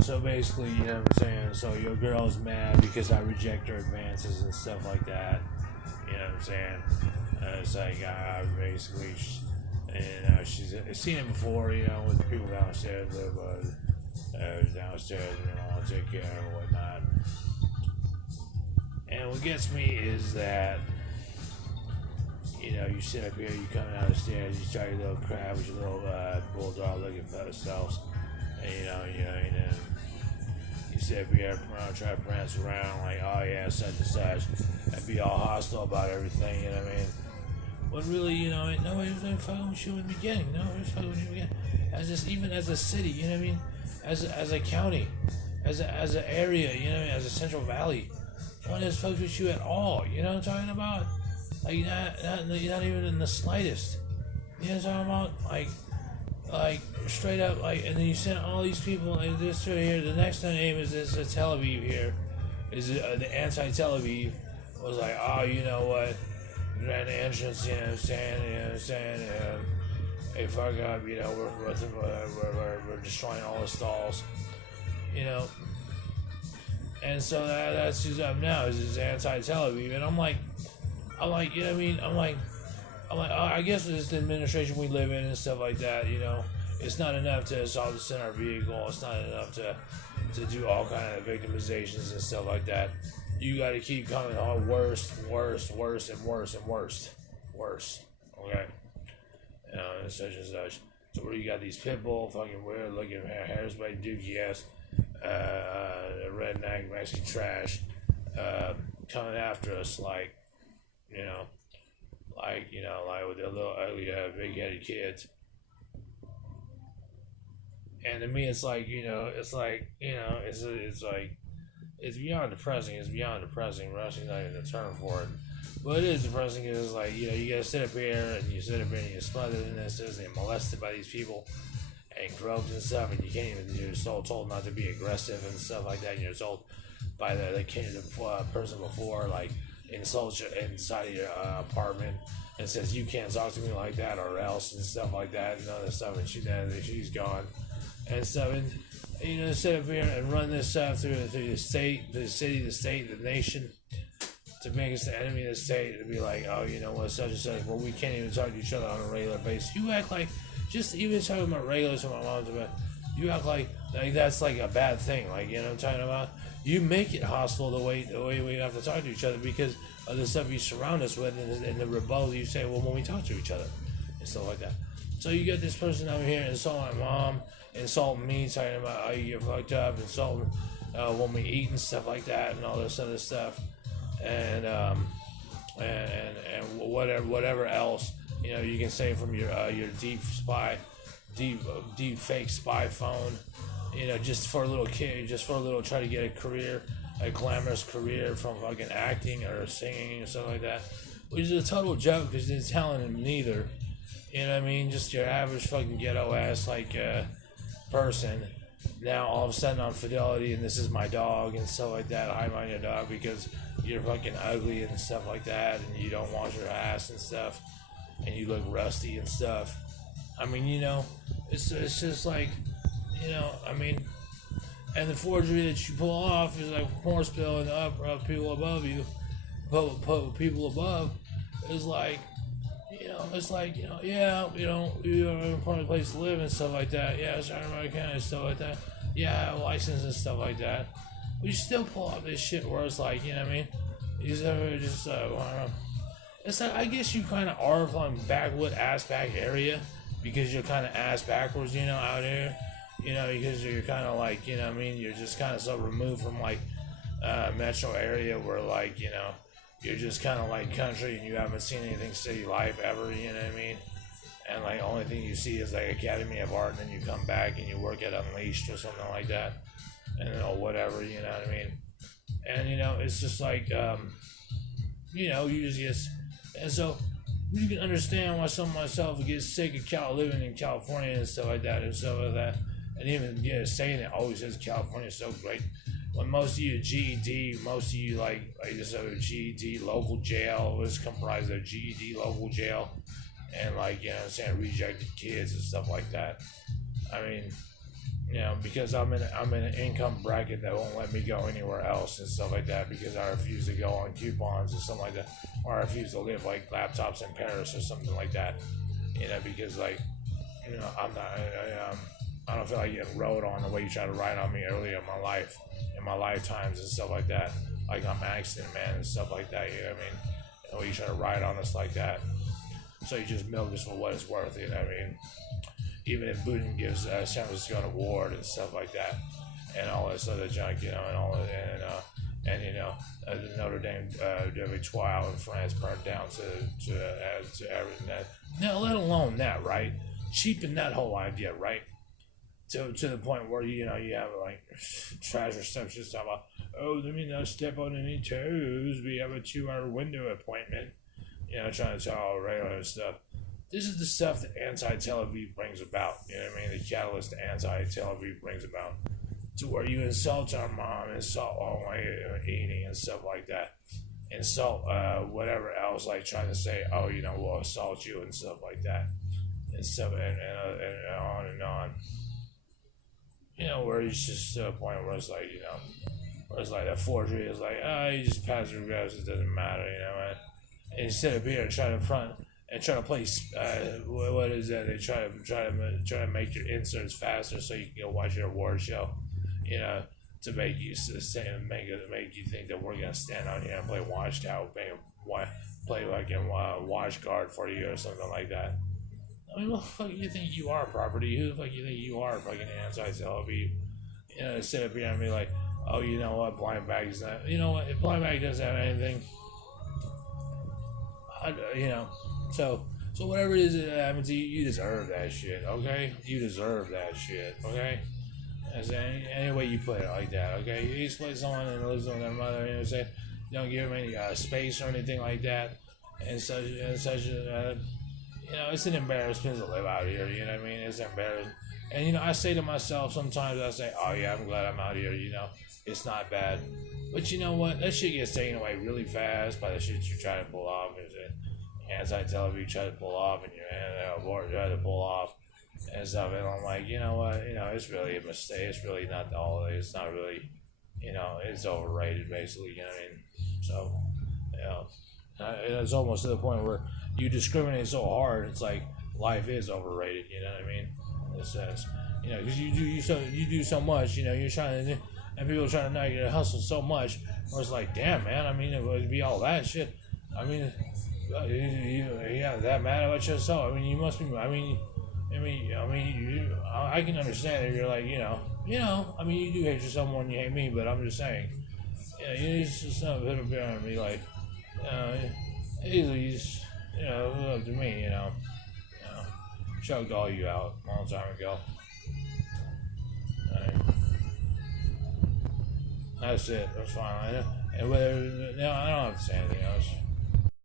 So basically, you know what I'm saying? So your girl's mad because I reject her advances and stuff like that. You know what I'm saying? It's like, I basically, she's seen it before, you know, with the people downstairs, downstairs, you know, I'll take care of or whatnot. And what gets me is that, you know, you sit up here, you come down the stairs, you start your little crab with your little bulldog looking selves, and and then you sit up here, try to prance around like, oh yeah, such and such, and be all hostile about everything, you know what I mean? When really, you know, nobody was really fucking with you in the beginning. Nobody was fucking with you in the beginning. As just even as a city, you know what I mean? As a county, as an area, you know, as a Central Valley, no one has fucked with you at all. You know what I'm talking about? Like not even in the slightest. You know what I'm talking about? Like straight up, like, and then you send all these people like this right here. The next name is this Tel Aviv here, is the anti-Tel Aviv was like, oh, you know what? Grand entrance, you know what I'm saying? You know what I'm saying? Hey, fuck up, you know, we're destroying all the stalls, you know. And so that's who's up now, is this anti-Tel Aviv. And I'm like, you know what I mean? I guess it's the administration we live in and stuff like that, you know. It's not enough to assault us in our vehicle. It's not enough to do all kind of victimizations and stuff like that. You got to keep coming on worse, and worse, okay? You know, and such and such. So where you got these pit bull, fucking weird looking hairs by dookie ass, redneck, Mexican trash, coming after us like, you know, like with their little ugly, big headed kids. And to me, it's like, you know, it's like, you know, it's like, it's beyond depressing. It's beyond depressing. Rushing's not even the term for it. But it is depressing because it's like, you know, you gotta sit up here and you sit up here and you're smothered in this and molested by these people and groped and stuff, and you can't even, you're so told not to be aggressive and stuff like that, and you're told by the person before, like, insults you inside of your apartment and says, you can't talk to me like that or else, and stuff like that, and other stuff, and she's gone and stuff. And you know, sit up here and run this stuff through the state, the city, the state, the nation, to make us the enemy of the state, to be like, oh, you know what, such and such, well, we can't even talk to each other on a regular basis. You act like, just even talking about regulars with my mom's about, you act like that's like a bad thing, like, you know what I'm talking about? You make it hostile the way we have to talk to each other because of the stuff you surround us with, and the rebuttal you say, well, when we talk to each other and stuff like that. So you got this person over here insulting my mom, insulting me, talking about how you get fucked up, insulting when we eat and stuff like that, and all this other stuff, and whatever else, you know, you can say from your deep fake spy phone, you know, just for a little kid, just for a little, try to get a career, a glamorous career from fucking acting or singing or something like that, which is a total joke because there's talent in neither. You know what I mean? Just your average fucking ghetto ass like person. Now all of a sudden on Fidelity and this is my dog and stuff like that. I'm on your dog because you're fucking ugly and stuff like that, and you don't wash your ass and stuff, and you look rusty and stuff. I mean, you know, it's just like, you know, I mean, and the forgery that you pull off is like more spilling up people above you, people above is like, you know, it's like, you know, yeah, you know, you're an important place to live and stuff like that. Yeah, Sacramento County and stuff like that. Yeah, I have a license and stuff like that. But you still pull off this shit where it's like, you know what I mean? You just, I don't know. It's like, I guess you kind of are from backwood ass back area because you're kind of ass backwards, you know, out here. You know, because you're kind of like, you know what I mean? You're just kind of so removed from like metro area where like, you know, you're just kind of like country and you haven't seen anything city life ever, you know what I mean? And like only thing you see is like Academy of Art, and then you come back and you work at Unleashed or something like that, and you know, whatever, you know what I mean? And you know, it's just like, you know, you just, and so you can understand why some of myself would get sick of living in California and stuff like that and stuff like that, and even saying it always says California is so great. When most of you GED, most of you like just have a GED local jail, was comprised of GED local jail, and like, you know what I'm saying, rejected kids and stuff like that. I mean, You know, because I'm in an income bracket that won't let me go anywhere else and stuff like that, because I refuse to go on coupons or something like that, or I refuse to live like laptops in Paris or something like that. You know, because like, you know, I'm not. I don't feel like getting rode on the way you try to ride on me earlier in my life, in my lifetimes and stuff like that. Like I'm accident man and stuff like that. You know what I mean? The way you try to ride on us like that. So you just milk us for what it's worth. You know what I mean? Even if Putin gives San Francisco an award and stuff like that, and all this other junk, you know, and all and you know, the Notre Dame Victoire in France burned down to everything that. Now, let alone that, right? Cheapen that whole idea, right? To the point where you know you have like trash receptionists talking about, oh, let me not step on any toes. We have a 2-hour window appointment. You know, trying to tell all regular stuff. This is the stuff that anti-Tel Aviv brings about. You know what I mean? The catalyst that anti-Tel Aviv brings about. To where you insult our mom, insult all my eating and stuff like that. Insult whatever else, like trying to say, oh, you know, we'll assault you and stuff like that. And stuff, and on and on. You know, where it's just to a point where it's like, you know, where it's like that forgery is like, oh, you just pass the aggressive, it doesn't matter, you know, and instead of being trying to front and try to place what is that? They try to make your inserts faster so you can go watch your award show, you know, to make you make you think that we're gonna stand out here and play watchtower, play like in watch guard for you or something like that. I mean, what the fuck you think you are, property? Who the fuck you think you are, fucking anti-Tel Aviv? You know, instead of being me like, oh, you know what, blind bag is not. You know what, if blind bag doesn't have anything, you know. So whatever it is that happens to you, you deserve that shit, okay? You deserve that shit, okay? As any way you put it like that, okay? You exploit someone and lives with their mother, you know what I'm saying? You don't give them any space or anything like that, and such. You know, it's an embarrassment to live out here, you know what I mean? It's embarrassing. And, you know, I say to myself sometimes, I say, oh yeah, I'm glad I'm out here, you know? It's not bad. But you know what? That shit gets taken away really fast by the shit you try to pull off. Anti-Tel Aviv try to pull off, and your board try to pull off and stuff. And I'm like, you know what? You know, it's really a mistake. It's really not all. It's not really, you know, it's overrated basically. You know what I mean? So, you know, it's almost to the point where you discriminate so hard. It's like life is overrated. You know what I mean? In a sense, you know, because you do so much. You know, you're trying to, and people are trying to knock you to hustle so much. Where it's like, damn, man. I mean, it would be all that shit. I mean. Yeah, that mad about yourself. I mean, you must be. I can understand if you're like, you know. I mean, you do hate yourself more than you hate me, but I'm just saying, you just not a bit on me, like, he's, up to me, chugged all you out a long time ago. Right. That's it. That's fine. And whether, I don't have to say anything else.